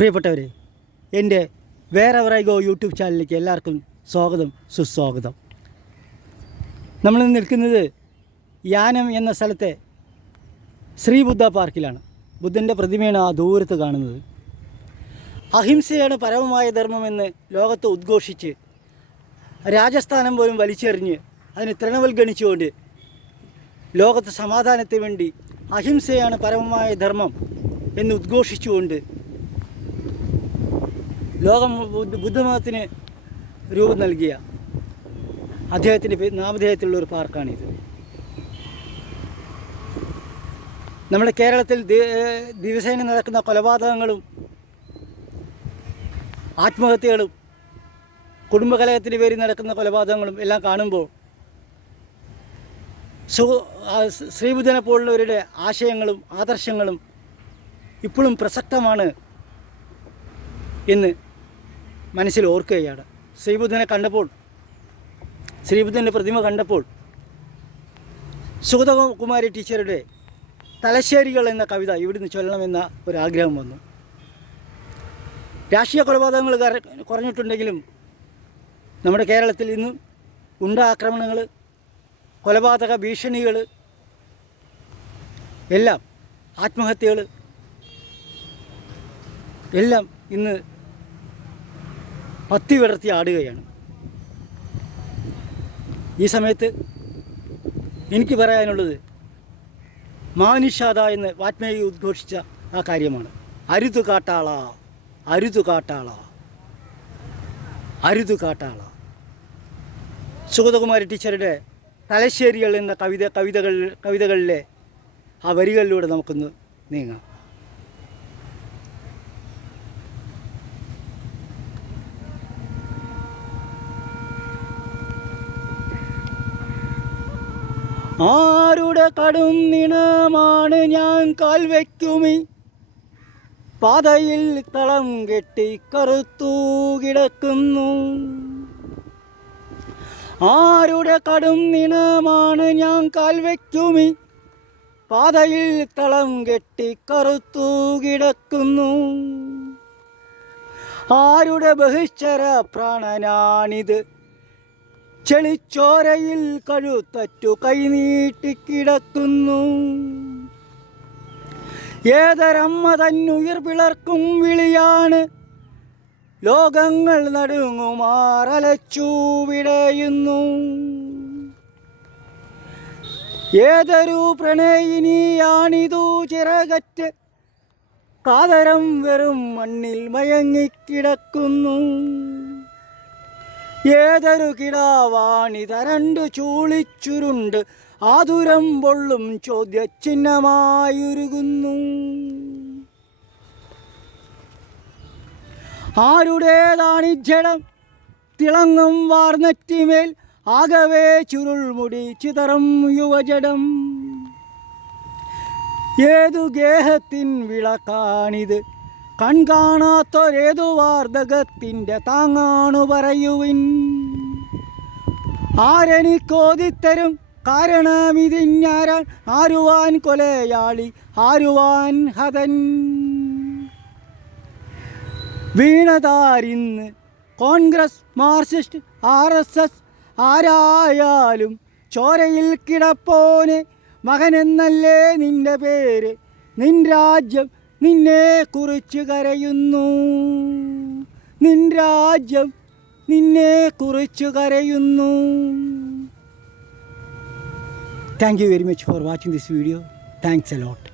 പ്രിയപ്പെട്ടവരെ എന്റെ വേറെ വേറെ ഗോ യൂട്യൂബ് ചാനലിലേക്ക് എല്ലാവർക്കും സ്വാഗതം സുസ്വാഗതം. നമ്മൾ നിൽക്കുന്നത് യാനം എന്ന സ്ഥലത്തെ ശ്രീ ബുദ്ധ പാർക്കിലാണ്. ബുദ്ധന്റെ പ്രതിമയാണ് ആ ദൂരത്ത് കാണുന്നത്. അഹിംസയാണ് പരമമായ ധർമ്മമെന്ന് ലോകത്ത് ഉദ്ഘോഷിച്ച് രാജസ്ഥാനം പോലും വലിച്ചെറിഞ്ഞ് അതിന് തൃണവൽഗണിച്ചുകൊണ്ട് ലോകത്ത് സമാധാനത്തിന് വേണ്ടി അഹിംസയാണ് പരമമായ ധർമ്മം എന്ന് ഉദ്ഘോഷിച്ചുകൊണ്ട് ലോകം ബുദ്ധ ബുദ്ധമതത്തിന് രൂപം നൽകിയ അദ്ദേഹത്തിന്റെ നാമധേയത്തിലുള്ള ഒരു പാർക്കാണിത്. നമ്മുടെ കേരളത്തിൽ ദിവസേന നടക്കുന്ന കൊലപാതകങ്ങളും ആത്മഹത്യകളും കുടുംബകലഹത്തിന് പേരിൽ നടക്കുന്ന കൊലപാതകങ്ങളും എല്ലാം കാണുമ്പോൾ സു ശ്രീബുദ്ധനെ പോലുള്ളവരുടെ ആശയങ്ങളും ആദർശങ്ങളും ഇപ്പോഴും പ്രസക്തമാണ് എന്ന് മനസ്സിൽ ഓർക്കുകയാണ്. ശ്രീബുദ്ധനെ കണ്ടപ്പോൾ ശ്രീബുദ്ധന്റെ പ്രതിമ കണ്ടപ്പോൾ സുഗതകുമാരി ടീച്ചറുടെ തലശ്ശേരികൾ എന്ന കവിത ഇവിടുന്ന് ചൊല്ലണമെന്ന ഒരാഗ്രഹം വന്നു. രാഷ്ട്രീയ കൊലപാതകങ്ങൾ കുറഞ്ഞിട്ടുണ്ടെങ്കിലും നമ്മുടെ കേരളത്തിൽ ഇന്നും ഗുണ്ട ആക്രമണങ്ങൾ കൊലപാതക ഭീഷണികൾ എല്ലാം ആത്മഹത്യകൾ എല്ലാം ഇന്ന് പത്തി വിടർത്തി ആടുകയാണ്. ഈ സമയത്ത് എനിക്ക് പറയാനുള്ളത് മാനിഷാദ എന്ന് വാത്മീകി ഉദ്ഘോഷിച്ച ആ കാര്യമാണ്. അരുതു കാട്ടാള അരുതു കാട്ടാള അരുതു കാട്ടാള. സുഗതകുമാരി ടീച്ചറുടെ തലശ്ശേരികൾ എന്ന കവിത കവിതകൾ കവിതകളിലെ ആ വരികളിലൂടെ നമുക്കൊന്ന് നീങ്ങാം. ആരുടെ കടും നിണമാണ് ഞാൻ കാൽ വയ്ക്കുമി പാതയിൽ തളം കെട്ടി കറുത്തു കിടക്കുന്നു. ആരുടെ കടും നിണമാണ് ഞാൻ കാൽ വയ്ക്കുമി പാതയിൽ തളം കെട്ടി കറുത്തു കിടക്കുന്നു. ആരുടെ ബഹിശ്ചര പ്രാണനാണിത്? ചെളിച്ചോരയിൽ കഴുത്തറ്റു കൈനീട്ടിക്കിടക്കുന്നു ഏതരമ്മ തന്നുയിർ പിളർക്കും വിളിയാണ്. ലോകങ്ങൾ നടുങ്ങുമാറലച്ചു വിടയുന്നു. ഏതൊരു പ്രണയിനിയാണിതു ചിറകറ്റ്. കാതരം വെറും മണ്ണിൽ മയങ്ങിക്കിടക്കുന്നു. ഏതൊരു കിടാവാണി തരണ്ടു ചൂളിച്ചുരുണ്ട്. ആതുരം പൊള്ളും ചോദ്യചിഹ്നമായുരുകുന്നു. ആരുടേതാണ് ജഡം? തിളങ്ങും വാർന്നറ്റിമേൽ ആകവേ ചുരുൾമുടി ചിതറും യുവജടം ഏതു ഗേഹത്തിൻ വിളക്കാണിത്? കൺകാണാത്തൊരേതു വാർദ്ധകത്തിന്റെ താങ്ങാണു പറയുവിൻ. ആരെനിക്കോതിത്തരും കാരണമിതിഞ്ഞാരാൻ ആരുവാൻ കൊലയാളി ആരുവാൻ ഹതൻ. വീണതാരിന്ന് Congress Marxist R S S ആരായാലും ചോരയിൽ കിടപ്പോനെ മകനെന്നല്ലേ നിന്റെ പേര്? നിൻ രാജ്യം നിന്നെ കുറിച്ച് കരയുന്നു. നിൻ രാജ്യം നിന്നെ കുറിച്ച് കരയുന്നു. Thank you very much for watching this video thanks a lot